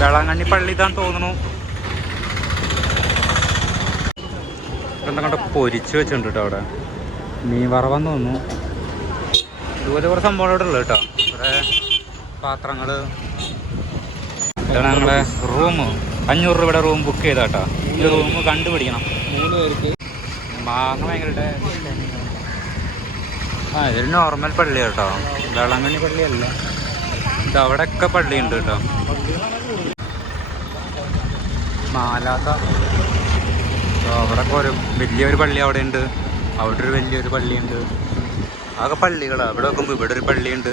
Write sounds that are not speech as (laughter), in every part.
വേളാങ്കണ്ണി പള്ളി ഇതാന്ന് തോന്നുന്നു. എന്താ കണ്ട പൊരിച്ച് വെച്ചിട്ടുണ്ട് കേട്ടോ അവിടെ. മീൻ വറവെന്ന് തോന്നുന്നു. ഇതുപോലെ കുറേ സംഭവം ഇവിടെ ഉള്ളു കേട്ടോ ഇവിടെ പാത്രങ്ങൾ. ഇതാണ് ഞങ്ങളെ റൂം. അഞ്ഞൂറ് രൂപയുടെ റൂം ബുക്ക് ചെയ്താ കേട്ടോ ഈ റൂം കണ്ടുപിടിക്കണം. മൂന്ന് പേർക്ക്. മാങ്ങ ഭയങ്കര ആ ഇതൊരു നോർമൽ പള്ളി കേട്ടോ വേളാങ്കണ്ണി പള്ളിയല്ല. ഇത് അവിടെയൊക്കെ പള്ളിയുണ്ട് കേട്ടോ. മാലാത്ത. അവിടെ ഒരു വലിയൊരു പള്ളി അവിടെ ഉണ്ട്. അവിടെ ഒരു വലിയൊരു പള്ളിയുണ്ട് ആകെ പള്ളികളാണ് അവിടെ നോക്കുമ്പോൾ ഇവിടെ ഒരു പള്ളിയുണ്ട്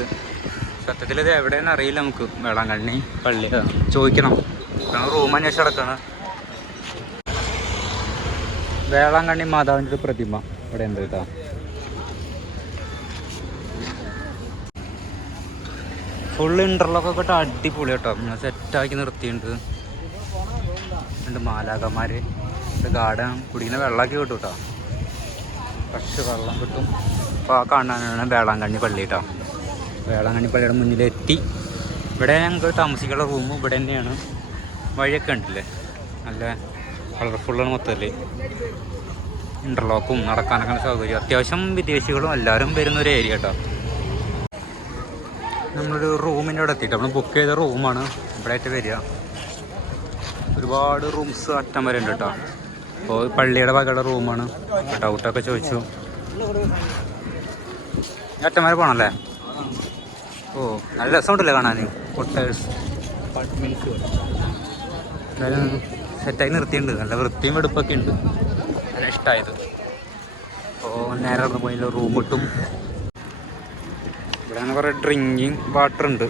സത്യത്തിൽ ഇത് എവിടെയെന്ന് അറിയില്ല നമുക്ക്. വേളാങ്കണ്ണി പള്ളി. ചോദിക്കണം. റൂം അന്വേഷിച്ച് കിടക്കാണ് വേളാങ്കണ്ണി മാതാവിന്റെ ഒരു പ്രതിമ ഇവിടെ ഉണ്ട് കേട്ടോ. ഫുള്ള് ഇന്റർലോക്ക് ഒക്കെ ഇട്ട് അടിപൊളി കേട്ടോ. നമ്മൾ സെറ്റാക്കി നിർത്തിയിട്ടുണ്ട്. രണ്ട് മാലാകന്മാർ ഗാർഡൻ. കുടിക്കുന്ന വെള്ളമൊക്കെ കിട്ടും കേട്ടോ. ഫ്രഷ് വെള്ളം കിട്ടും. അപ്പോൾ ആ കാണാനാണ് വേളാങ്കണ്ണി പള്ളി കേട്ടോ. വേളാങ്കണ്ണി പള്ളിയുടെ മുന്നിലെത്തി. ഇവിടെ ഞങ്ങൾക്ക് താമസിക്കാനുള്ള റൂം ഇവിടെ തന്നെയാണ്. വഴിയൊക്കെ ഉണ്ടല്ലേ നല്ല കളർഫുള്ളാണ് മൊത്തമല്ലേ ഇന്റർലോക്കും നടക്കാനൊക്കെ സൗകര്യം. അത്യാവശ്യം വിദേശികളും എല്ലാവരും വരുന്ന ഒരു ഏരിയ കേട്ടോ. നമ്മളൊരു റൂമിന്റെ അവിടെ എത്തിയിട്ട് നമ്മൾ ബുക്ക് ചെയ്ത റൂമാണ് ഇവിടെയായിട്ട് വരിക. ഒരുപാട് റൂംസ് അറ്റം വരെ ഉണ്ട് കേട്ടോ. അപ്പോൾ പള്ളിയുടെ വകയുടെ റൂമാണ് ഡൗട്ടൊക്കെ ചോദിച്ചു. അറ്റം വരെ പോകണല്ലേ ഓ നല്ല രസമുണ്ടല്ലേ കാണാൻ കൊട്ടേഴ്സ് എന്തായാലും സെറ്റായി നിർത്തിയിട്ടുണ്ട്. നല്ല വൃത്തിയും വെടുപ്പൊക്കെ ഉണ്ട്. നല്ല ഇഷ്ടമായത് അപ്പോൾ നേരെ നടന്ന് പോയി റൂം കിട്ടും ഇവിടെ അങ്ങനെ കുറേ ഡ്രിങ്കിങ് വാട്ടർ ഉണ്ട്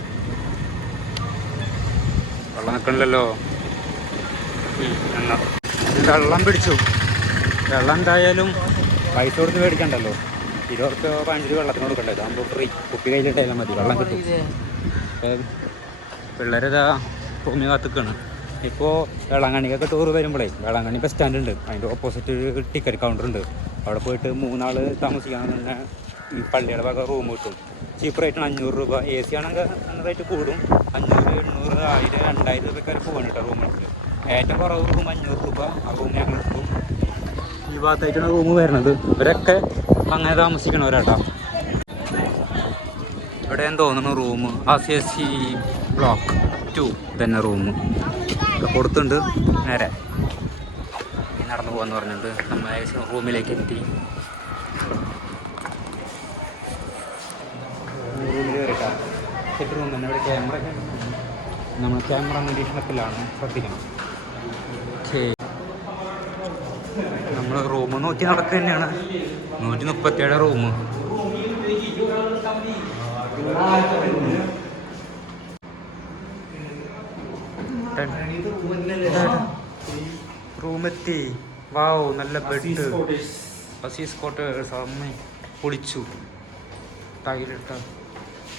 വെള്ളം നിൽക്കണില്ലല്ലോ വെള്ളം പിടിച്ചു. വെള്ളം എന്തായാലും പൈസ കൊടുത്ത് മേടിക്കണ്ടല്ലോ. ഇരുപത് രൂപ പതിനഞ്ച് രൂപ വെള്ളത്തിന് കൊടുക്കണ്ടേ? അതാകുമ്പോൾ ഫ്രീ കുപ്പി കയ്യിലിട്ടായാലും മതി. വെള്ളം കിട്ടും. പിള്ളേരിതാ ഭൂമി കാത്തുക്കാണ്. ഇപ്പോൾ വേളാങ്കണ്ണിക്കൊക്കെ ടൂർ വരുമ്പോഴേ വേളാങ്കണ്ണി ബസ് സ്റ്റാൻഡ് ഉണ്ട്. അതിന്റെ ഓപ്പോസിറ്റ് ഒരു ടിക്കറ്റ് കൗണ്ടർ ഉണ്ട്. അവിടെ പോയിട്ട് മൂന്നാൾ താമസിക്കാൻ തന്നെ ഈ പള്ളിയുടെ ഭാഗം റൂം കിട്ടും. ചീപ്പ് റേറ്റാണ് അഞ്ഞൂറ് രൂപ. എ സി ആണെങ്കിൽ റേറ്റ് കൂടും. അഞ്ഞൂറ് എണ്ണൂറ് ആയിരം രണ്ടായിരം രൂപയ്ക്ക് വരെ പോകാൻ കേട്ടോ റൂമിലേക്ക് ഏറ്റവും കുറവ് റൂം അഞ്ഞൂറ് രൂപ. ആ റൂം ഞങ്ങൾ എടുക്കും. ഈ ഭാഗത്തായിട്ടാണ് റൂം വരുന്നത്. ഇവരൊക്കെ അങ്ങനെ താമസിക്കണവരാട്ടോ. ഇവിടെ ഞാൻ തോന്നുന്നു റൂം ആ C S C block two തന്നെ റൂം കൊടുത്തുണ്ട് നേരെ. നടന്നു പോകാന്ന് പറഞ്ഞിട്ട് നമ്മൾ ഏകദേശം റൂമിലേക്ക് എത്തി. സെറ്റ് റൂം തന്നെ. ഇവിടെ ക്യാമറ നമ്മൾ ക്യാമറ നിരീക്ഷണത്തിലാണ് ശ്രദ്ധിക്കണം ശരി നമ്മൾ റൂം നോക്കി നടക്കുക തന്നെയാണ്. നൂറ്റി മുപ്പത്തിയേഴ് റൂം റൂമെത്തി. വാവ് നല്ല ബെഡ്. അസീസ് കോട്ടേഴ്സ്. അമ്മ. പൊളിച്ചു. ടൈലിട്ട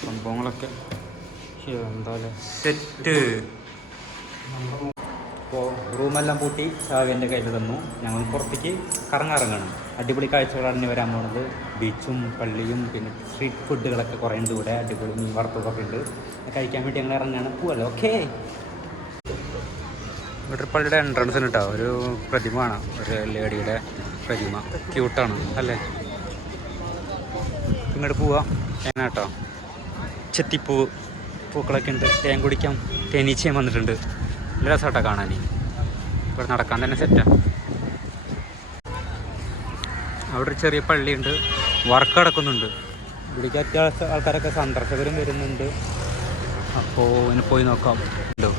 സംഭവങ്ങളൊക്കെ. സെറ്റ്. അപ്പോൾ റൂമെല്ലാം പൂട്ടി ചാവി എന്റെ കയ്യിൽ തന്നു. ഞങ്ങൾ പുറത്തേക്ക് കറങ്ങാറങ്ങണം. അടിപൊളി കാഴ്ചകളാണ് ഇനി വരാൻ പോണത്. ബീച്ചും പള്ളിയും പിന്നെ സ്ട്രീറ്റ് ഫുഡുകളൊക്കെ കുറേ ഉണ്ട് ഇവിടെ. അടിപൊളി മീൻ വറുത്തതൊക്കെ ഉണ്ട്. കഴിക്കാൻ വേണ്ടി ഞങ്ങൾ ഇറങ്ങാണ്. പോവല്ലോ? ഓക്കെ. ഇവിടെ എൻട്രൻസ് എൻട്രൻസിന് കേട്ടോ ഒരു പ്രതിമ ആണ് ഒരു ലേഡിയുടെ പ്രതിമ. ക്യൂട്ടാണ് അല്ലേ? ഇങ്ങോട്ട് പോവാ. എങ്ങനെ കേട്ടോ ചെത്തിപ്പൂ പൂക്കളൊക്കെ ഉണ്ട്. തേൻ കുടിക്കാം. തേനീച്ചയും വന്നിട്ടുണ്ട്. നല്ല രസമായിട്ടാണ് കാണാൻ. ഇവിടെ നടക്കാൻ തന്നെ സെറ്റാ അവിടെ ഒരു ചെറിയ പള്ളിയുണ്ട്. വർക്ക് നടക്കുന്നുണ്ട്. ഇവിടേക്ക് അത്യാവശ്യം ആൾക്കാരൊക്കെ സന്ദർശകരും വരുന്നുണ്ട്. അപ്പോൾ ഇനി പോയി നോക്കാം. ഉണ്ടോ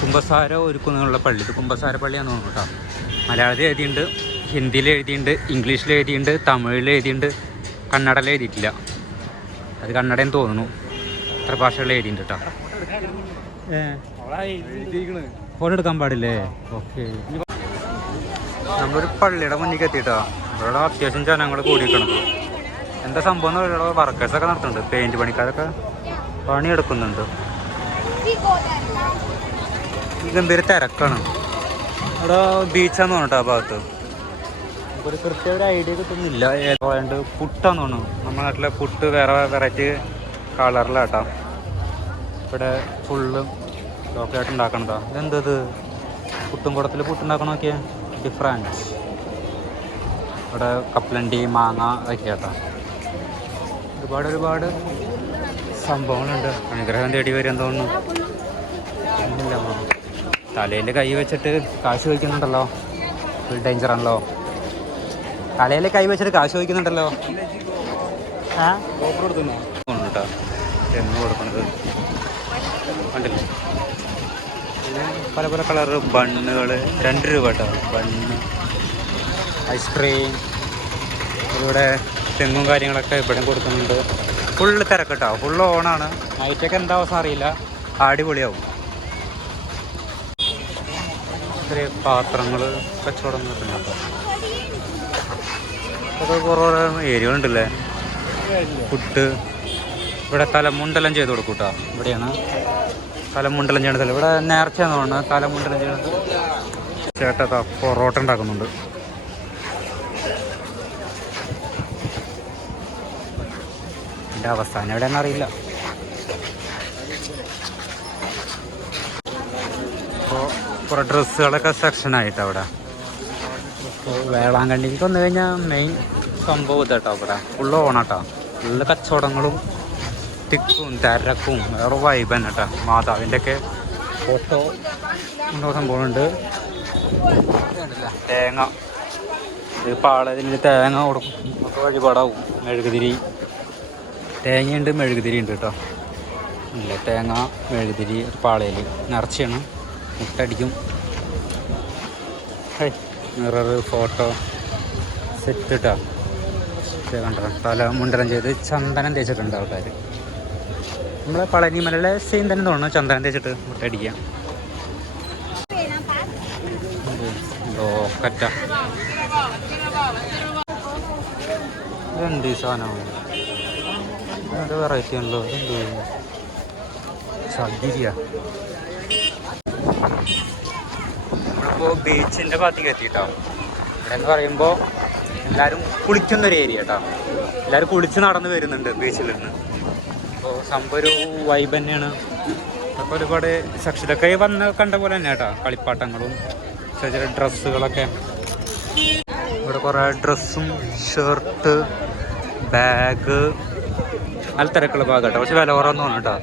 കുമ്പസാര ഒരുക്കുന്നുള്ള പള്ളി. ഇത് കുമ്പസാര പള്ളിയാണ് തോന്നുന്നു കേട്ടോ. മലയാളത്തിൽ എഴുതിയിട്ടുണ്ട്. ഹിന്ദിയിൽ എഴുതിയിട്ടുണ്ട്. ഇംഗ്ലീഷിൽ എഴുതിയിട്ടുണ്ട്. തമിഴിൽ എഴുതിയിട്ടുണ്ട്. കന്നഡയിൽ എഴുതിയിട്ടില്ല. അത് കന്നഡയെന്ന് തോന്നുന്നു. ഇത്ര ഭാഷകൾ എഴുതിയിട്ടുണ്ട് കേട്ടോ ഫോട്ടോ എടുക്കാൻ പാടില്ലേ? ഓക്കെ. നമ്മളൊരു പള്ളിയുടെ മുന്നിൽ എത്തിയിട്ടോ. ഇവിടെ അത്യാവശ്യം ജനങ്ങൾ കൂടിയിട്ടുണ്ട്. എന്താ സംഭവം എന്ന് പറയുന്നത് വർക്കേഴ്സൊക്കെ നടത്തുന്നുണ്ട്. പെയിന്റ് പണിക്കാരൊക്കെ പണിയെടുക്കുന്നുണ്ട്. ഗംഭീര തിരക്കാണ്. ഇവിടെ ബീച്ചാന്ന് തോന്നുന്നു ആ ഭാഗത്ത്. ഒരു കൃത്യ ഒരു ഐഡിയ കിട്ടുന്നില്ല. ഏതാണ്ട് പുട്ടാന്ന് തോന്നുന്നു. നമ്മുടെ നാട്ടിലെ പുട്ട് വേറെ വെറൈറ്റി കളറിലാട്ടോ. ഇവിടെ ഫുള്ള് ചോക്ലേറ്റ് ഉണ്ടാക്കണതാ ഇതെന്തത്? പുട്ടും കുടത്തിൽ ഡിഫറൻസ് ഇവിടെ കപ്പലണ്ടി മാങ്ങ അതൊക്കെ കേട്ടോ ഒരുപാട് ഒരുപാട് സംഭവങ്ങളുണ്ട്. അനുഗ്രഹം തേടി വരും തോന്നുന്നു. ഇല്ല തലയിൽ കൈ വെച്ചിട്ട് കാശ് ചോദിക്കുന്നുണ്ടല്ലോ. ഫുൾ ഡേഞ്ചർ ആണല്ലോ. തലയിൽ കൈ വെച്ചിട്ട് കാശ് ചോദിക്കുന്നുണ്ടല്ലോ. ആ? കേട്ടോ എന്ന് കൊടുക്കുന്നത്. കണ്ടില്ലേ? പിന്നെ പല പല കളർ ബണ്ണുകൾ രണ്ട് രൂപ കേട്ടോ. ബണ്ണ് ഐസ്ക്രീം ഇവിടെ തെങ്ങും കാര്യങ്ങളൊക്കെ ഇവിടെ കൊടുക്കുന്നുണ്ട്. ഫുള്ള് തിരക്കട്ടോ കേട്ടോ. ഫുള്ള് ഓണാണ് നൈറ്റൊക്കെ എന്താ അവസ്ഥ അറിയില്ല. അടിപൊളിയാവും. ഇത്രയും പാത്രങ്ങൾ കച്ചവടം കിട്ടുന്നുണ്ടോ അതൊക്കെ കുറേ ഏരിയകളുണ്ടല്ലേ? ഫുഡ് ഇവിടെ തലമുണ്ടലം ചെയ്ത് കൊടുക്കും കേട്ടോ ഇവിടെയാണ് തലമുണ്ടലം ചെയ്യണതല്ല ഇവിടെ നേർച്ച തോന്നുന്നു തലമുണ്ടലം ചെയ്യണത് ചേട്ടാ പൊറോട്ട ഉണ്ടാക്കുന്നുണ്ട്. എന്റെ അവസാനം എവിടെയെന്ന് അറിയില്ല. കുറെ ഡ്രസ്സുകളൊക്കെ സെക്ഷനായിട്ട് അവിടെ വേളാങ്കണ്ണിക്ക് വന്നു കഴിഞ്ഞാൽ മെയിൻ സംഭവം ഇതാട്ടോ അവിടെ ഫുള്ള് ഓണാട്ടോ ഫുള്ള് കച്ചവടങ്ങളും തിക്കും തിരക്കും വേറെ വൈബ് തന്നെ കേട്ടോ മാതാവിന്റെ ഒക്കെ ഫോട്ടോ ഉണ്ടോ സംഭവമുണ്ട്. തേങ്ങ. ഇത് പാളതിന് തേങ്ങ കൊടുക്കും. ഒക്കെ വഴിപാടാവും. മെഴുകുതിരി. തേങ്ങയുണ്ട് മെഴുകുതിരി ഉണ്ട് കേട്ടോ ഇല്ല തേങ്ങ മെഴുകുതിരി ഒരു പാളയിൽ നിറച്ചാണ് മുട്ടടിക്കും. മിറർ ഫോട്ടോ സെറ്റ് കേട്ടോ തല മുണ്ടനം ചെയ്ത് ചന്ദനം തേച്ചിട്ടുണ്ട് ആൾക്കാർ നമ്മളെ പളനി മലയിലെ സെയിം തന്നെ തോന്നുന്നു. ചന്ദ്രൻ തേച്ചിട്ട് മുട്ടടിക്കാം ലോക്കറ്റ രണ്ട് ഈ സാധനം അത് വെറൈറ്റി ആണല്ലോ എന്ത് സദ്യ നമ്മളിപ്പോൾ ബീച്ചിന്റെ ഭാഗത്തേക്ക് എത്തിയിട്ടോ. ഇവിടെ എന്ന് പറയുമ്പോൾ എല്ലാവരും കുളിക്കുന്ന ഒരു ഏരിയ കേട്ടോ എല്ലാവരും കുളിച്ച് നടന്ന് വരുന്നുണ്ട് ബീച്ചിൽ നിന്ന്. അപ്പോൾ സംഭവം ഒരു വൈബ് തന്നെയാണ്. അപ്പോൾ ഒരുപാട് സെക്ഷനൊക്കെ വന്ന് കണ്ട പോലെ തന്നെ കേട്ടോ കളിപ്പാട്ടങ്ങളും ചെറിയ ചെറിയ ഡ്രസ്സുകളൊക്കെ. ഇവിടെ കുറേ ഡ്രസ്സും ഷർട്ട് ബാഗ് നല്ല തിരക്കുള്ള ഭാഗം കേട്ടോ. പക്ഷെ വില കുറവെന്ന് തോന്നുന്നു കേട്ടോ.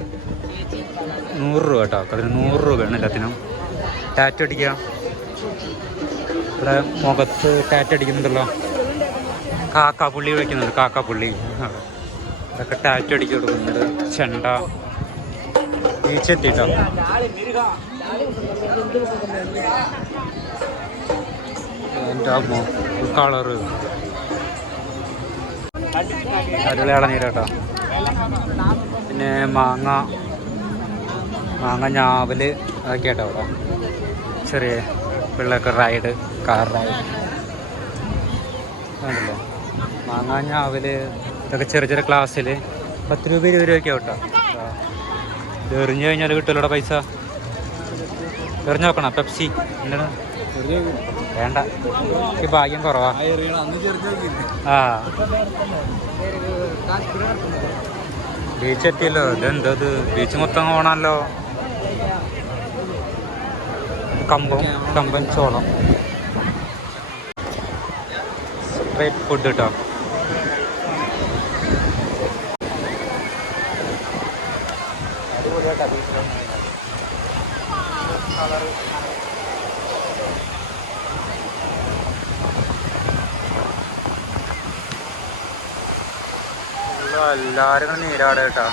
നൂറ് രൂപ കേട്ടോ. അതിന് നൂറ് രൂപയാണ് എല്ലാത്തിനും. ടാറ്റ അടിക്കുക. ഇവിടെ മുഖത്ത് ടാറ്റ അടിക്കുന്നുണ്ടല്ലോ. കാക്കാപ്പുള്ളി വയ്ക്കുന്നുണ്ട് കാക്കാപ്പുള്ളി ഇതൊക്കെ ടാറ്റ് അടിക്കി കൊടുക്കുന്നുണ്ട്. ചെണ്ട. ബീച്ചെത്തിട്ടോ അമ്മോ കളറ് അടിപൊളി ഇളനീരാട്ടോ പിന്നെ മാങ്ങ. മാങ്ങ ഞാവൽ അതൊക്കെ ആട്ടോ അവിടെ ചെറിയ പിള്ളേർക്ക് റൈഡ് കാർ റൈഡ് മാങ്ങ ഞാവൽ ഇതൊക്കെ ചെറിയ ചെറിയ ക്ലാസ്സിൽ പത്ത് രൂപ ഇരുപത് രൂപയ്ക്ക് കേട്ടോ ഇത് എറിഞ്ഞു കഴിഞ്ഞാൽ കിട്ടുമല്ലോ പൈസ? എറിഞ്ഞു നോക്കണം പെപ്സി. എന്താണ്? വേണ്ട. ഈ ഭാഗ്യം കുറവാ. ആ. ബീച്ച് എത്തിയല്ലോ. ഇതെന്തത് ഇത്? ബീച്ച് മൊത്തം ഓണാണല്ലോ. കമ്പം കമ്പൻ ചോളം. സ്ട്രേറ്റ് ഫുഡ് കേട്ടോ അടിപൊളിയായിട്ടാ ബീച്ചിലൊന്നും കളറ് എല്ലാരും ഇങ്ങനെ നീരാട് കേട്ടാ.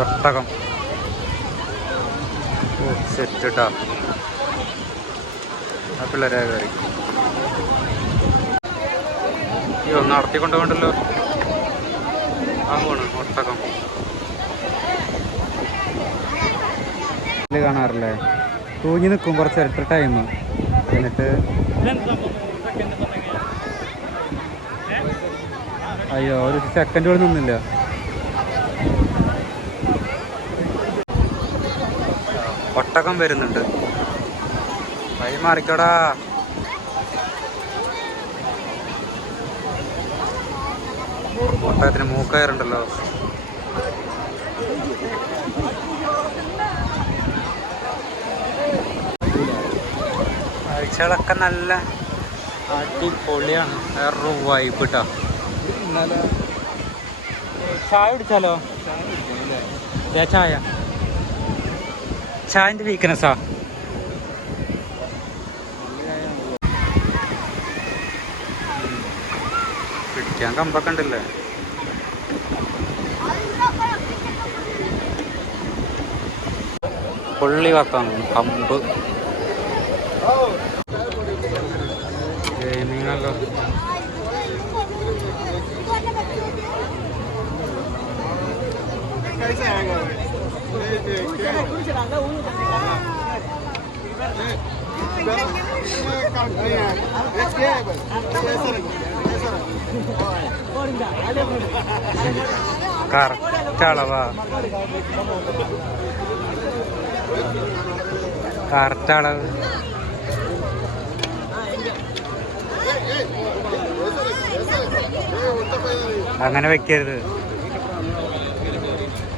ഒട്ടകം. സെറ്റ് കേട്ടാ ആ പിള്ളേരെ കയറി. അയ്യോ നടത്തിക്കൊണ്ട് വേണ്ടല്ലോ പോണ് ഒട്ടകം കാണാറില്ലേ? തൂങ്ങി നിൽക്കും കുറച്ച് ഇരട്ട ടൈം എന്നിട്ട് അയ്യോ ഒരു സെക്കൻഡ് പോലും നിന്നില്ല. ഒട്ടകം വരുന്നുണ്ട്. വഴി മാറിക്കോടാ. ഒട്ടകത്തിന് മൂക്കയറുണ്ടല്ലോ. കാഴ്ചകളൊക്കെ നല്ല അടിപൊളിയാണ്. വേറൊരു വൈബ് കേട്ടോ ചായ കുടിച്ചാലോ? ചായ. ചായന്റെ വീക്ക്നെസ്സാ പിടിക്കാൻ കമ്പൊക്കെ ഉണ്ടല്ലേ? പുള്ളി വക്കാണ് കമ്പ്. ഗെയിമിംഗ് അല്ലോ കറക്റ്റ് അളവാ. കറക്റ്റ് അളവ് അങ്ങനെ വെക്കരുത്.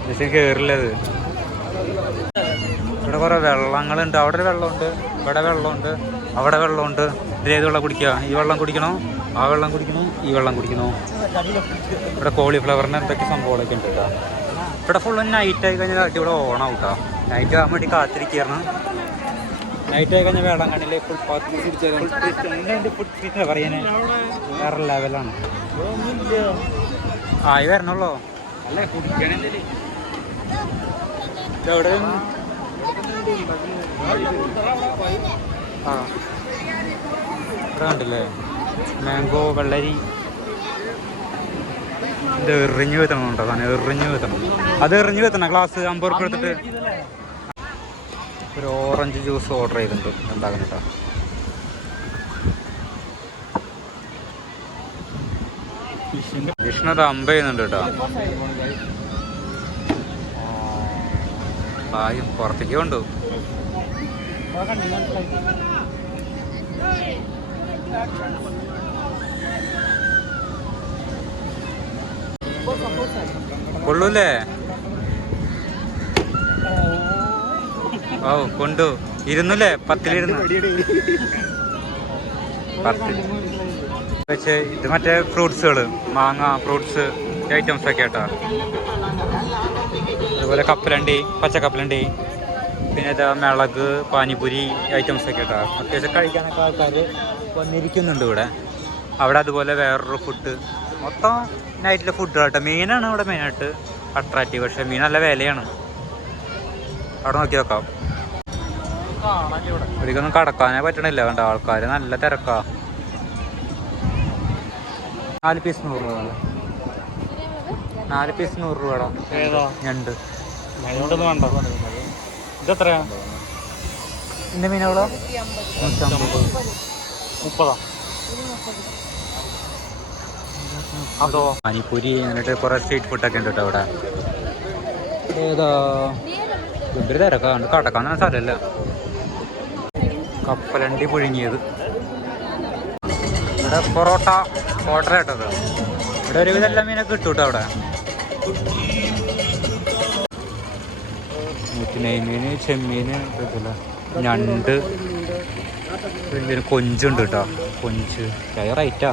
ജസ്റ്റ് കയറില്ലത് ഇവിടെ കുറെ വെള്ളങ്ങളുണ്ട്. അവിടെ ഒരു വെള്ളമുണ്ട്. ഇവിടെ വെള്ളമുണ്ട്. അവിടെ വെള്ളമുണ്ട്. ഇതിലേത് വെള്ളം കുടിക്കുക? ഈ വെള്ളം കുടിക്കണോ? ആ വെള്ളം കുടിക്കണോ? ഈ വെള്ളം കുടിക്കണോ? ഇവിടെ കോളിഫ്ലവറിന് എന്തൊക്കെ സംഭവങ്ങളൊക്കെ ഉണ്ട് കേട്ടോ ഇവിടെ ഫുള്ള് നൈറ്റ് ആയി കഴിഞ്ഞാൽ ഇവിടെ ഓണാവും കേട്ടോ നൈറ്റ് ആകാൻ വേണ്ടി കാത്തിരിക്കുകയാണ് നൈറ്റ് ആയി കഴിഞ്ഞാൽ വേളാങ്കണ്ണിലെ ഫുൾ ഫുൾ പാത്രം പറയാൻ വേറെ ലെവലാണ് ആയി വരണല്ലോ അല്ലേ കുടിക്കണെന്തേ എവിടെ? ആ. ഇവിടെ കണ്ടില്ലേ? മാംഗോ വെള്ളരി. ഇത് എറിഞ്ഞു വെത്തണമുണ്ടോ സാധനം. എറിഞ്ഞു വെത്തണം. അത് എറിഞ്ഞു വെത്തണം. ഗ്ലാസ് അമ്പൂർക്ക് എടുത്തിട്ട്. ഒരു ഓറഞ്ച് ജ്യൂസ് ഓർഡർ ചെയ്തിട്ടുണ്ട്. എന്താകും കേട്ടോ. വിഷ്ണു അത് അമ്പ ചെയ്യുന്നുണ്ട് കേട്ടോ. ഭാഗ്യം പുറത്തേക്ക് കൊണ്ടു. കൊള്ളൂല്ലേ? ഓ കൊണ്ടു. ഇരുന്നല്ലേ? പത്തിലിരുന്നു. പത്ത് പക്ഷേ ഇത് മറ്റേ ഫ്രൂട്ട്സുകൾ മാങ്ങ ഫ്രൂട്ട്സ് ഐറ്റംസ് ഒക്കെ കേട്ടോ അതുപോലെ കപ്പലണ്ടി പച്ചക്കപ്പലണ്ടി. പിന്നെ ഇതാ മിളക് പാനിപൂരി ഐറ്റംസ് ഒക്കെ കേട്ടോ അത്യാവശ്യം കഴിക്കാനൊക്കെ ആൾക്കാർ വന്നിരിക്കുന്നുണ്ട് ഇവിടെ. അവിടെ അതുപോലെ വേറൊരു ഫുഡ് മൊത്തം നൈറ്റിലെ ഫുഡ് കേട്ടോ മീനാണ് ഇവിടെ മെയിനായിട്ട് അട്രാക്റ്റീവ് പക്ഷേ മീൻ നല്ല വിലയാണ്. അവിടെ നോക്കി നോക്കാം ഒരിക്കലും കടക്കാനേ പറ്റണില്ല കണ്ട ആൾക്കാർ നല്ല തിരക്കാ. നാല് പീസ് നൂറ് രൂപ നാല് പീസ് നൂറ് രൂപ ഞണ്ട് ഇതെത്രയാ? ഇന്ന മീനുകളോ നൂറ്റമ്പത്. മുപ്പതാ. അതോ? പാനിപ്പൂരി എന്നിട്ട് കുറെ സ്ട്രീറ്റ് ഫുഡൊക്കെ ഉണ്ട് കേട്ടോ അവിടെ? ഏതാ? എന്തൊരു തിരക്കാണ്ട് കടക്കാനാണ് സ്ഥലമല്ല. കപ്പലണ്ടി പുഴുങ്ങിയത്. ഇവിടെ പൊറോട്ട ഹോട്ടൽ കേട്ടത് ഇവിടെ ഒരുവിധം എല്ലാ മീനൊക്കെ കിട്ടും കേട്ടോ അവിടെ. നൂറ്റി ചെമ്മീന് ഞണ്ട് കൊഞ്ചുണ്ട് കേട്ടോ കൊഞ്ച്. റൈറ്റാ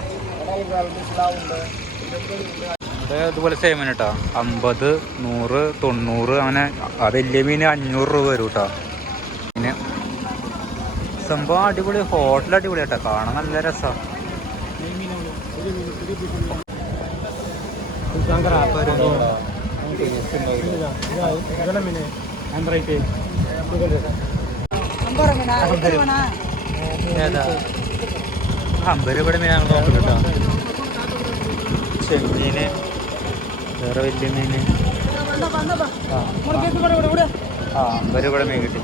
ഇവിടെ അതുപോലെ സേമൻ കേട്ടോ അമ്പത് നൂറ് തൊണ്ണൂറ് അങ്ങനെ വലിയ മീൻ അഞ്ഞൂറ് രൂപ വരും കേട്ടോ പിന്നെ സംഭവം അടിപൊളി ഹോട്ടൽ അടിപൊളി കേട്ടോ കാണാൻ നല്ല രസമാണ് ഏതാ രൂപയുടെ മീനാണ് നോക്കുന്നത് കേട്ടോ ചെമ്മീന് വേറെ വലിയ മീന് ആ രൂപയുടെ മീൻ കിട്ടി.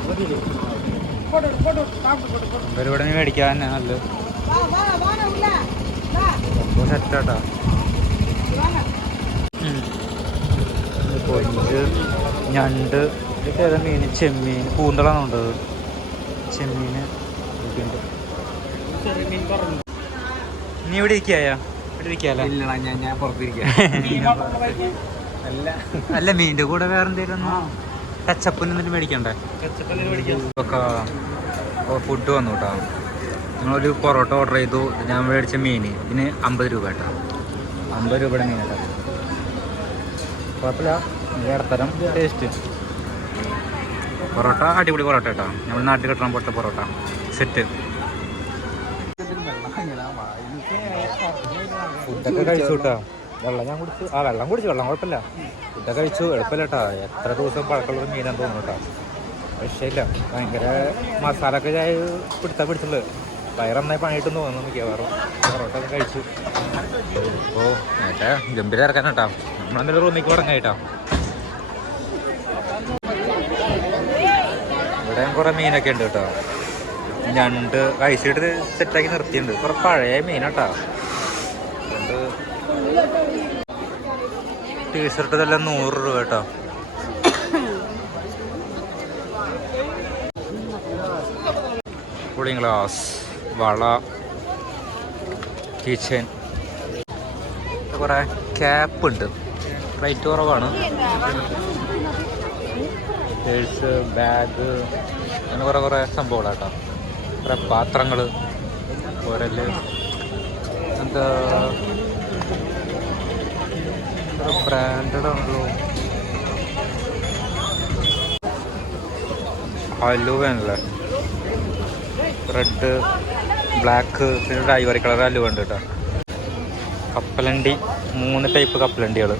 അമ്പത് രൂപയുടെ മീൻ മേടിക്കാൻ തന്നെ സംഭവം സെറ്റാട്ടാ. കൊഞ്ച് ഞണ്ട് ഇതൊക്കെ ഏതാ മീൻ? ചെമ്മീൻ കൂന്തളാണുണ്ട് ചെമ്മീൻ ഇതൊക്കെയുണ്ട് നീ ഇവിടെ ഇരിക്കായ? ഇല്ലടാ ഞാൻ ഞാൻ പുറത്തിരിക്കാം. (laughs) അല്ല. മീന്റെ കൂടെ വേറെ എന്തെങ്കിലും ടച്ചപ്പിന് എന്തെങ്കിലും മേടിക്കണ്ടേ? ഒക്കെ ഫുഡ് വന്നു കേട്ടോ നിങ്ങളൊരു പൊറോട്ട ഓർഡർ ചെയ്തു. ഞാൻ മേടിച്ച മീൻ ഇതിന് അമ്പത് രൂപ കേട്ടോ അമ്പത് രൂപയുടെ മീൻ കേട്ടോ കുഴപ്പമില്ല. ഇടത്തരം. ടേസ്റ്റ്. പൊറോട്ട അടിപൊളി പൊറോട്ട കേട്ടോ നമ്മൾ നാട്ടിൽ കിട്ടണം പൊട്ട പൊറോട്ട. സെറ്റ്. ഫുഡൊക്കെ കഴിച്ചു കേട്ടോ. വെള്ളം ഞാൻ കുടിച്ചു ആ വെള്ളം കുടിച്ചു വെള്ളം കുഴപ്പമില്ല. ഫുഡൊക്കെ കഴിച്ചു എളുപ്പമില്ല കേട്ടോ. എത്ര ദിവസം പഴക്കമുള്ള മീനാന്ന് തോന്നുന്നു കേട്ടോ. വിഷയമില്ല. ഭയങ്കര മസാല ഒക്കെ ചായ പിടുത്താൻ പിടിച്ചുള്ളത് വയറ് നന്നായി പണിയിട്ടെന്ന് തോന്നുന്നു മിക്കവാറും. പൊറോട്ട ഒക്കെ കഴിച്ചു. ഓ മറ്റേ ഗംഭീര ഇറക്കാൻ കേട്ടോ. നമ്മളെന്തായാലും റൂമിലേക്ക് തുടങ്ങാം കേട്ടോ. ഇവിടെ കുറെ മീനൊക്കെ ഉണ്ട് കേട്ടോ. ഞണ്ട് കഴിച്ചിട്ട് സെറ്റാക്കി നിർത്തിയിട്ടുണ്ട്. കുറെ പഴയ മീനാട്ടോ ടീഷർട്ട് ഇതെല്ലാം നൂറ് രൂപ കേട്ടോ. കൂളിംഗ് ഗ്ലാസ് വള കിച്ചൻ കുറെ ക്യാപ്പ് ഉണ്ട്. റേറ്റ് കുറവാണ്. പേഴ്സ് ബാഗ് അങ്ങനെ കുറേ കുറേ സംഭവങ്ങളാട്ടോ. കുറേ പാത്രങ്ങൾ ഒരൽ എന്താ? ബ്രാൻഡഡ് ആണല്ലോ. അലുവയാണല്ലേ? റെഡ് ബ്ലാക്ക് പിന്നെ ഒരു ഐവറി കളർ അലുവ ഉണ്ട് കേട്ടോ. കപ്പലണ്ടി മൂന്ന് ടൈപ്പ് കപ്പലണ്ടികൾ.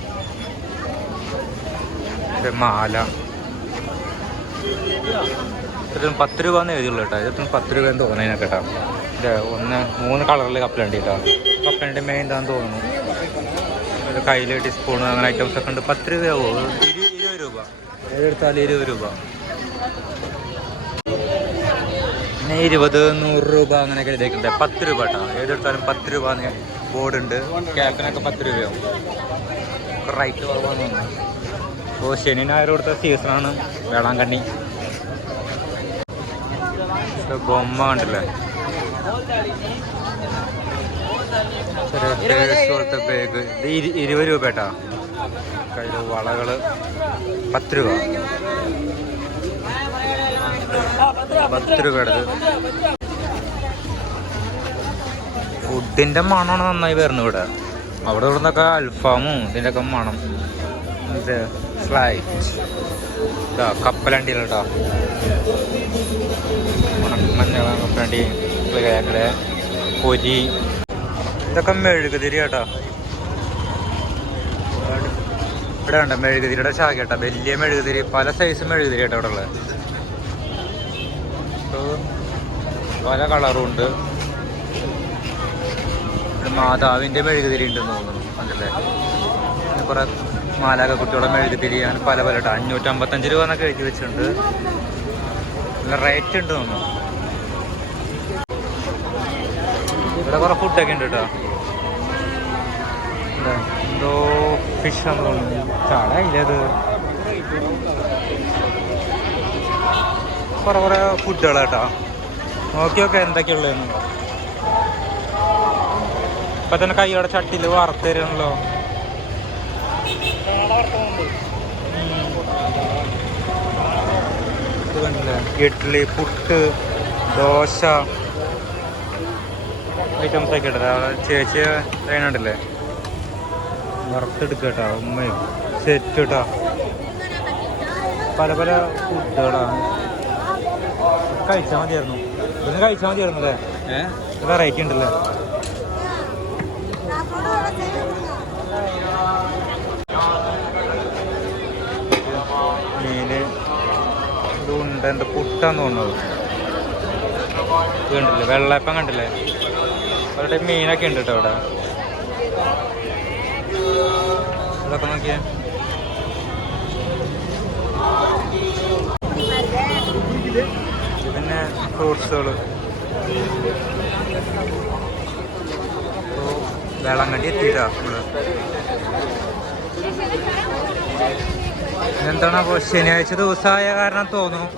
മാല. ഇതിന് പത്ത് രൂപ എന്ന് എഴുതിയുള്ളൂ കേട്ടോ. ഇതിന് പത്ത് രൂപ എന്ന് തോന്നുന്നതിനൊക്കെ കേട്ടോ. ഇത് ഒന്ന് മൂന്ന് കളറിൽ കപ്പലണ്ടി കേട്ടോ. കപ്പലണ്ടി മെയിൻ എന്താണെന്ന് തോന്നുന്നു. ഒരു കയ്യിൽ ടീസ്പൂൺ അങ്ങനെ ഐറ്റംസ് ഒക്കെ ഉണ്ട്. പത്ത് രൂപയാവോ ഇരു- ഇരുപത് രൂപ. ഏതെടുത്താലും ഇരുപത് രൂപ. പിന്നെ ഇരുപത് നൂറ് രൂപ അങ്ങനെയൊക്കെ എഴുതിയിട്ടുണ്ട്. പത്ത് രൂപ കേട്ടോ. ഏതെടുത്താലും പത്ത് രൂപ ബോർഡ് ഉണ്ട്. ക്യാപ്റ്റനൊക്കെ പത്ത് രൂപയാവും റൈറ്റ് കുറവാന്ന് അപ്പോൾ ശനി ഞായർ കൊടുത്ത സീസണാണ് വേളാങ്കണ്ണി. കണ്ണി ബൊമ്മ കണ്ടില്ലേ? ഇരു- ഇരുപത് രൂപ കേട്ടാ കയ്യിൽ വളകൾ പത്ത് രൂപ. പത്ത് രൂപയുടെ ഫുഡിന്റെ മണമാണ് നന്നായി വരുന്നത് ഇവിടെ. അവിടെ ഇവിടെ നിന്നൊക്കെ അൽഫാമും ഇതിന്റെ ഒക്കെ മണം. ഇത് ഫ്ലൈറ്റ് മഞ്ഞ കപ്പലണ്ടി. പൊരി. ഇതൊക്കെ മെഴുകുതിരി കേട്ടോ. ഇവിടെ ഉണ്ട് മെഴുകുതിരിയുടെ ശാഖ കേട്ടോ. വലിയ മെഴുകുതിരി പല സൈസ് മെഴുകുതിരി കേട്ടോ ഇവിടെ ഉള്ളത്. പല കളറും ഉണ്ട്. മാതാവിന്റെ മെഴുകുതിരി ഉണ്ടെന്ന് തോന്നുന്നു കണ്ടില്ലേ? മാലാക കുട്ടികളുടെ മെഴുകുതിരി അങ്ങനെ പല പല കേട്ടോ. അഞ്ഞൂറ്റമ്പത്തഞ്ച് രൂപ എന്നൊക്കെ എഴുതി വെച്ചിട്ടുണ്ട്. റേറ്റ് ഉണ്ട് തോന്നുന്നു. ഇവിടെ കുറെ ഫുഡൊക്കെ ഉണ്ട് കേട്ടോ. എന്തോ ഫിഷ് ആണെന്ന് തോന്നുന്നു. കുറെ കുറെ ഫുഡുകൾ കേട്ടോ. നോക്കി നോക്കാം എന്തൊക്കെയുള്ളതെന്ന് ഇപ്പൊ തന്നെ കൈയോടെ ചട്ടിയിൽ വറുത്ത് തരുന്നല്ലോ ഇഡ്ലി പുട്ട് ദോശ. ഐറ്റംസ് ഒക്കെ അവിടെ ചേച്ചി വയനാട്ടില്ലേ വറുത്തെടുക്കുക കേട്ടോ ഉമ്മയും. സെറ്റ് കേട്ടോ പല പല ഫുഡുകളാണ് കഴിച്ചാൽ മതിയായിരുന്നു. ഇതൊന്ന് കഴിച്ചാൽ മതിയായിരുന്നു അല്ലേ? ഏഹ് വെറൈറ്റി ഉണ്ടല്ലേ? മീന് ഇതുണ്ട്. എന്റെ പുട്ടാന്ന് തോന്നുന്നത് കണ്ടില്ലേ? വെള്ളയപ്പം കണ്ടില്ലേ? അവരുടെ മീനൊക്കെ ഉണ്ട് കേട്ടോ അവിടെ. ഇതൊക്കെ നോക്കിയേ. പിന്നെ ഫ്രൂട്ട്സുകൾ വേളാങ്കണ്ണി എത്തിയിട്ടാ നമ്മൾ. എന്താണ് അപ്പോൾ ശനിയാഴ്ച ദിവസമായ കാരണം തോന്നുന്നു.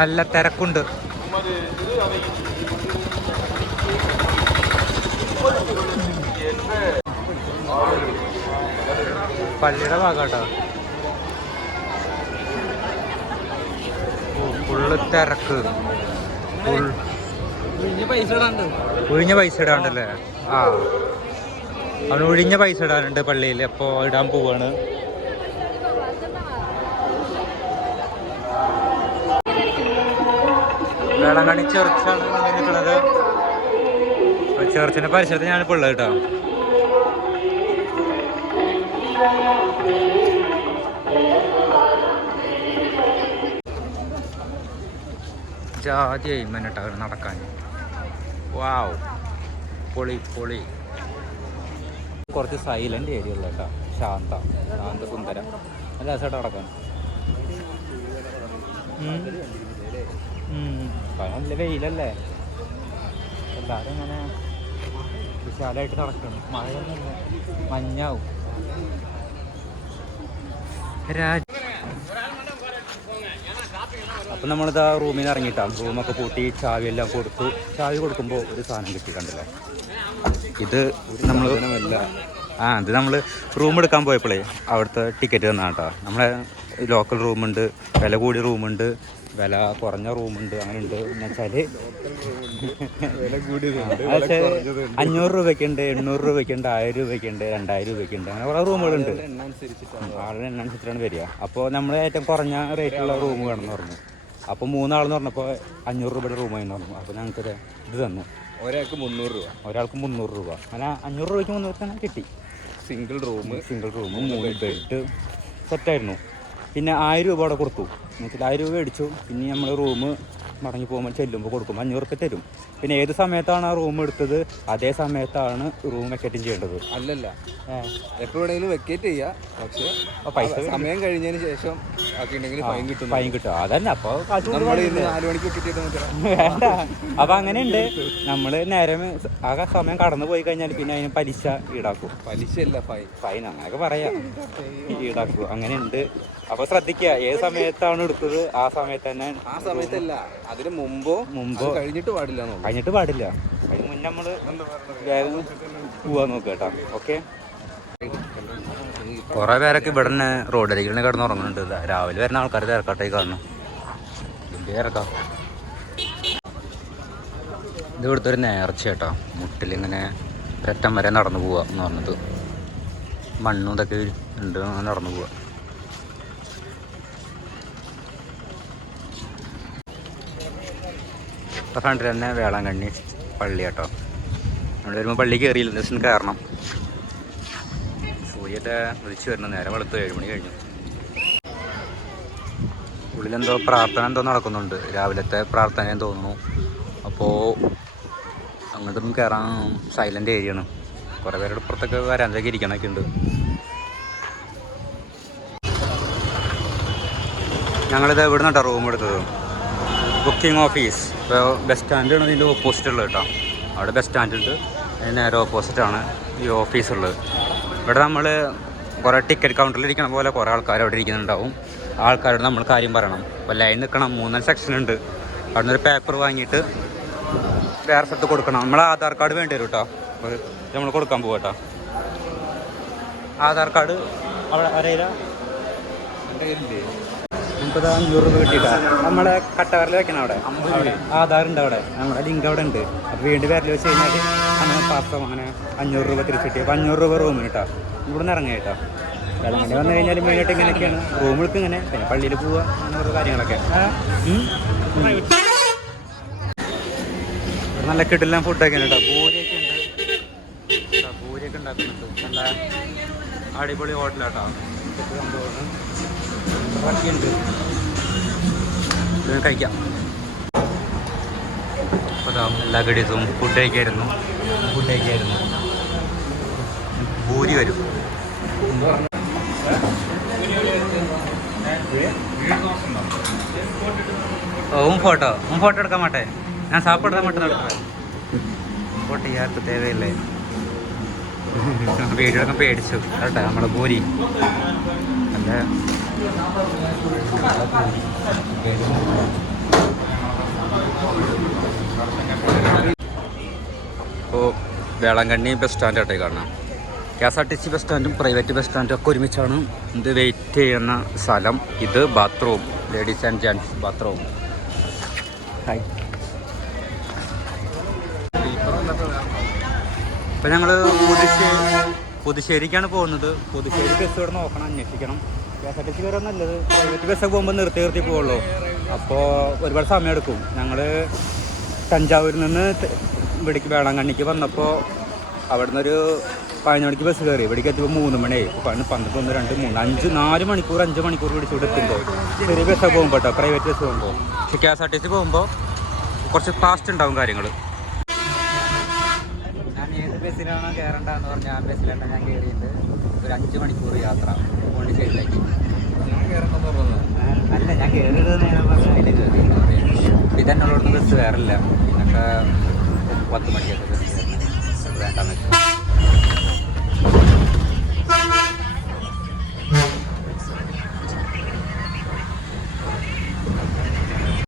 നല്ല തിരക്കുണ്ട്. പള്ളിയുടെ ഭാഗാട്ടോ. ഫുള്ള് തിരക്ക്. ഒഴിഞ്ഞ പൈസ ഇടാണ്ടല്ലേ? ആ. അവന് ഒഴിഞ്ഞ പൈസ ഇടാനുണ്ട് പള്ളിയിൽ. അപ്പോൾ ഇടാൻ പോവാണ്. വേളങ്ങണി ചെറുച്ചാണ് നിൽക്കുന്നത് ചെർച്ചിന്റെ പരിസരത്ത് ഞാനിപ്പോൾ ഉള്ളത് കേട്ടോ. ജാതിയായി അവർ നടക്കാൻ. വാവ്. പൊളി പൊളി. കുറച്ച് സൈലന്റ് ഏരിയ ഉള്ള കേട്ടോ ശാന്ത ശാന്ത സുന്ദര നല്ല രസമായിട്ട് നടക്കാൻ. നല്ല വെയിലല്ലേ? എല്ലാവരും ഇങ്ങനെ വിശാലമായിട്ട് നടക്കണം. മഴ മഞ്ഞാവും. രാജ അപ്പം ആ റൂമിൽ നിന്ന് ഇറങ്ങിയിട്ടാണ് റൂമൊക്കെ പൂട്ടി ചാവി എല്ലാം കൊടുത്തു. ചാവി കൊടുക്കുമ്പോൾ ഒരു സാധനം കിട്ടി കണ്ടില്ലേ? ഇത് നമ്മൾ ആ ഇത് നമ്മൾ റൂം എടുക്കാൻ പോയപ്പോഴേ അവിടുത്തെ ടിക്കറ്റ് തന്നാണ് കേട്ടോ. നമ്മളെ ലോക്കൽ റൂമുണ്ട് വില കൂടിയ റൂമുണ്ട് വില കുറഞ്ഞ റൂമുണ്ട് അങ്ങനെ ഉണ്ട്. എന്ന് വെച്ചാൽ പക്ഷേ അഞ്ഞൂറ് രൂപയ്ക്കുണ്ട് എണ്ണൂറ് രൂപയ്ക്കുണ്ട് ആയിരം രൂപയ്ക്കുണ്ട് രണ്ടായിരം രൂപയ്ക്കുണ്ട് അങ്ങനെ കുറേ റൂമുകളുണ്ട്. ആളുടെ എണ്ണ അനുസരിച്ചിട്ടാണ്. വരിക. അപ്പോൾ നമ്മൾ ഏറ്റവും കുറഞ്ഞ റേറ്റുള്ള റൂം വേണമെന്ന് പറഞ്ഞു. അപ്പോൾ മൂന്നാളെന്ന് പറഞ്ഞപ്പോൾ അഞ്ഞൂറ് രൂപയുടെ റൂം എന്ന് പറഞ്ഞു. അപ്പോൾ ഞങ്ങൾക്ക് ഇത് തന്നു. ഒരാൾക്ക് മുന്നൂറ് രൂപ. ഒരാൾക്ക് മുന്നൂറ് രൂപ. അങ്ങനെ അഞ്ഞൂറ് രൂപയ്ക്ക് മുന്നൂറ് തന്നെ കിട്ടി. Single room. സിംഗിൾ റൂം മൂന്ന് ബെഡ്. സെറ്റായിരുന്നു. പിന്നെ ആയിരം രൂപ അവിടെ കൊടുത്തു. എന്നുവെച്ചാൽ ആയിരം രൂപ മേടിച്ചു. പിന്നെ നമ്മൾ റൂം മടങ്ങി പോകുമ്പോൾ ചെല്ലുമ്പോൾ കൊടുക്കും. അഞ്ഞൂറ് റുപ്യ തരും. പിന്നെ ഏത് സമയത്താണ് ആ റൂം എടുത്തത്? അതേ സമയത്താണ് റൂം വെക്കേറ്റും ചെയ്യേണ്ടത്. അല്ലല്ല. എപ്പോഴെങ്കിലും എപ്പോ വേണമെങ്കിലും വെക്കേറ്റ് ചെയ്യാ. പക്ഷെ പൈസ സമയം കഴിഞ്ഞതിന് ശേഷം ഫൈൻ കിട്ടും. ഫൈൻ കിട്ടും. അതന്നെ. അപ്പോൾ നമ്മൾ (laughs) വേണ്ട. അപ്പൊ അങ്ങനെയുണ്ട്. നമ്മൾ നേരം ആ സമയം കടന്നു പോയി കഴിഞ്ഞാൽ പിന്നെ അതിന് പലിശ ഈടാക്കും. പലിശ അല്ല ഫൈൻ ഫൈൻ അങ്ങനെയൊക്കെ പറയാം. ഈടാക്കും. അങ്ങനെയുണ്ട്. അപ്പൊ ശ്രദ്ധിക്കുക ഏത് സമയത്താണ് എടുത്തത്? ആ സമയത്ത് തന്നെ ആ സമയത്തല്ല. അതിന് മുമ്പോ മുമ്പോ. കഴിഞ്ഞിട്ട് പാടില്ല കഴിഞ്ഞിട്ട് പാടില്ല. അതിന് മുന്നേ നമ്മൾ കുറേ പേരൊക്കെ ഇവിടെ തന്നെ റോഡിലേക്ക് തന്നെ കിടന്ന് ഉറങ്ങുന്നുണ്ട്. രാവിലെ വരുന്ന ആൾക്കാർ തിരക്കാട്ടായി കാണണം തിരക്കാ. ഇത് ഇവിടുത്തെ ഒരു നേർച്ച കേട്ടോ. മുട്ടിലിങ്ങനെ പെറ്റം വരെ നടന്നു പോവുക എന്ന് പറഞ്ഞത്. മണ്ണും ഇതൊക്കെ ഉണ്ട് നടന്നു പോവുക ഇപ്പം ഫ്രണ്ടിൽ തന്നെ വേളാങ്കണ്ണി പള്ളി കേട്ടോ. നമ്മൾ വരുമ്പോൾ പള്ളി കയറിയില്ല ദിവസം കാരണം. സൂര്യൊക്കെ വിളിച്ചു വരുന്ന നേരെ വെളുത്ത് ഏഴ് മണി കഴിഞ്ഞു. ഉള്ളിലെന്തോ പ്രാർത്ഥന എന്തോ നടക്കുന്നുണ്ട്. രാവിലത്തെ പ്രാർത്ഥന തോന്നുന്നു. അപ്പോൾ അങ്ങോട്ടും കയറാൻ സൈലന്റ് ഏരിയ ആണ്. കുറേ പേരുടെ പുറത്തൊക്കെ വരാന്തൊക്കെ ഇരിക്കണമൊക്കെ ഉണ്ട്. ഞങ്ങളിത് എവിടെ നിന്നാണ് റൂം എടുത്തത്. ബുക്കിംഗ് ഓഫീസ് ഇപ്പോൾ ബസ് സ്റ്റാൻഡാണ് ഇതിന്റെ ഓപ്പോസിറ്റുള്ളത് കേട്ടോ അവിടെ ബസ് സ്റ്റാൻഡ് ഉണ്ട്. അതിന് നേരെ ഓപ്പോസിറ്റാണ് ഈ ഓഫീസ് ഉള്ളത്. ഇവിടെ നമ്മൾ കുറേ ടിക്കറ്റ് കൗണ്ടറിൽ ഇരിക്കണ പോലെ കുറേ ആൾക്കാർ അവിടെ ഇരിക്കുന്നുണ്ടാവും. ആൾക്കാരോട് നമ്മൾ കാര്യം പറയണം. അപ്പോൾ ലൈൻ നിൽക്കണം. മൂന്നാൽ സെക്ഷൻ ഉണ്ട്. അവിടെ ഒരു പേപ്പർ വാങ്ങിയിട്ട് വേറെ സ്ഥലത്ത് കൊടുക്കണം. നമ്മൾ ആധാർ കാർഡ് വേണ്ടി വരും കേട്ടോ നമ്മൾ കൊടുക്കാൻ പോകും കേട്ടോ ആധാർ കാർഡ് അവിടെ അറിയില്ല എന്റെ കയ്യിലില്ലേ? നമുക്കത് അഞ്ഞൂറ് രൂപ കിട്ടിയിട്ടാ. നമ്മളെ കട്ടവരൽ വെക്കണം അവിടെ. ഉണ്ട് അവിടെ. നമ്മുടെ ലിങ്ക് അവിടെ ഉണ്ട്. അപ്പോൾ വീണ്ടും വരൽ വെച്ച് കഴിഞ്ഞാൽ അങ്ങനെ പാസം അങ്ങനെ അഞ്ഞൂറ് രൂപ തിരിച്ചു കിട്ടി അപ്പോൾ അഞ്ഞൂറ് രൂപ റൂമിന് കേട്ടോ ഇവിടെ നിന്ന് ഇറങ്ങി കേട്ടോ. വന്നു കഴിഞ്ഞാൽ മെയിനായിട്ട് ഇങ്ങനെയൊക്കെയാണ്. റൂമിലേക്ക് ഇങ്ങനെ. പിന്നെ പള്ളിയിൽ പോവുക അങ്ങനെ കാര്യങ്ങളൊക്കെ. നല്ല കിട്ടില്ല ഫുഡൊക്കെ കേട്ടോ. പൂരിയൊക്കെ ഉണ്ട്. പൂരിയൊക്കെ ഉണ്ടാക്കുന്നുണ്ട്. നല്ല അടിപൊളി ഹോട്ടലാട്ടോ ഇത് കഴിക്കാം. അപ്പോൾ എല്ലാ കടീസും ഫുഡ് കഴിക്കായിരുന്നു. ഫുഡ് കഴിക്കായിരുന്നു. ഭൂരി വരും. ഉം ഫോട്ടോ. ഉം ഫോട്ടോ എടുക്കാൻ മാട്ടെ. ഞാൻ സാപ്പിടാൻ മാട്ടെ ഫോട്ടോ ചെയ്യാത്ത തേവയില്ലേ? വീഡിയോ ഒക്കെ പേടിച്ചു. കേട്ടോ നമ്മുടെ പൂരി നല്ല ഇപ്പോൾ വേളാങ്കണ്ണി ബസ് സ്റ്റാൻഡ് ആട്ടെ കാണാം. K S R T C bus സ്റ്റാൻഡും private bus സ്റ്റാൻഡും ഒക്കെ ഒരുമിച്ചാണ് ഇത് വെയിറ്റ് ചെയ്യുന്ന സ്ഥലം. ഇത് bathroom ladies and gents bathroom hi ഇപ്പം ഞങ്ങൾ പുതുശ്ശേരിക്കാണ് പോകുന്നത്. പുതുശ്ശേരി ബസ് ഇവിടെ നോക്കണം അന്വേഷിക്കണം. K S R T C വരെ നല്ലത് പ്രൈവറ്റ് ബസ്സൊക്കെ പോകുമ്പോൾ നിർത്തി നിർത്തി പോകുള്ളൂ അപ്പോൾ ഒരുപാട് സമയമെടുക്കും. ഞങ്ങൾ തഞ്ചാവൂരിൽ നിന്ന് ഇവിടേക്ക് വേളാങ്കണ്ണിക്ക് വന്നപ്പോൾ അവിടെ നിന്നൊരു പതിനൊന്ന് മണിക്ക് ബസ് കയറി ഇവിടേക്ക് എത്തിയപ്പോൾ മൂന്ന് മണിയായി പതിനൊന്ന് പന്ത്രണ്ട് ഒന്ന് രണ്ട് മൂന്ന് അഞ്ച് നാല് മണിക്കൂർ അഞ്ച് മണിക്കൂർ പിടിച്ച് ഇവിടെ എത്തുമ്പോൾ ചെറിയ ബസ്സൊക്കെ പോകുമ്പോൾ കേട്ടോ പ്രൈവറ്റ് ബസ് പോകുമ്പോൾ പക്ഷേ K S R T C പോകുമ്പോൾ കുറച്ച് ഫാസ്റ്റ് ഉണ്ടാവും കാര്യങ്ങൾ ഞാൻ ഏത് ബസ്സിലാണോ എന്ന് പറഞ്ഞ ആ ബസ്സിലാണ് ഞാൻ കയറിയിട്ട് ഒരു അഞ്ച് മണിക്കൂർ യാത്ര പോണ്ടിച്ചേരിയിലേക്ക് ഞാൻ അല്ല ഞാൻ കയറിയത് കയറി ഇതെന്നോടൊന്നും ബസ് കയറില്ല. എന്നിട്ട് പത്ത് മണിക്കൊക്കെ വേണ്ടെന്ന് വെച്ചു.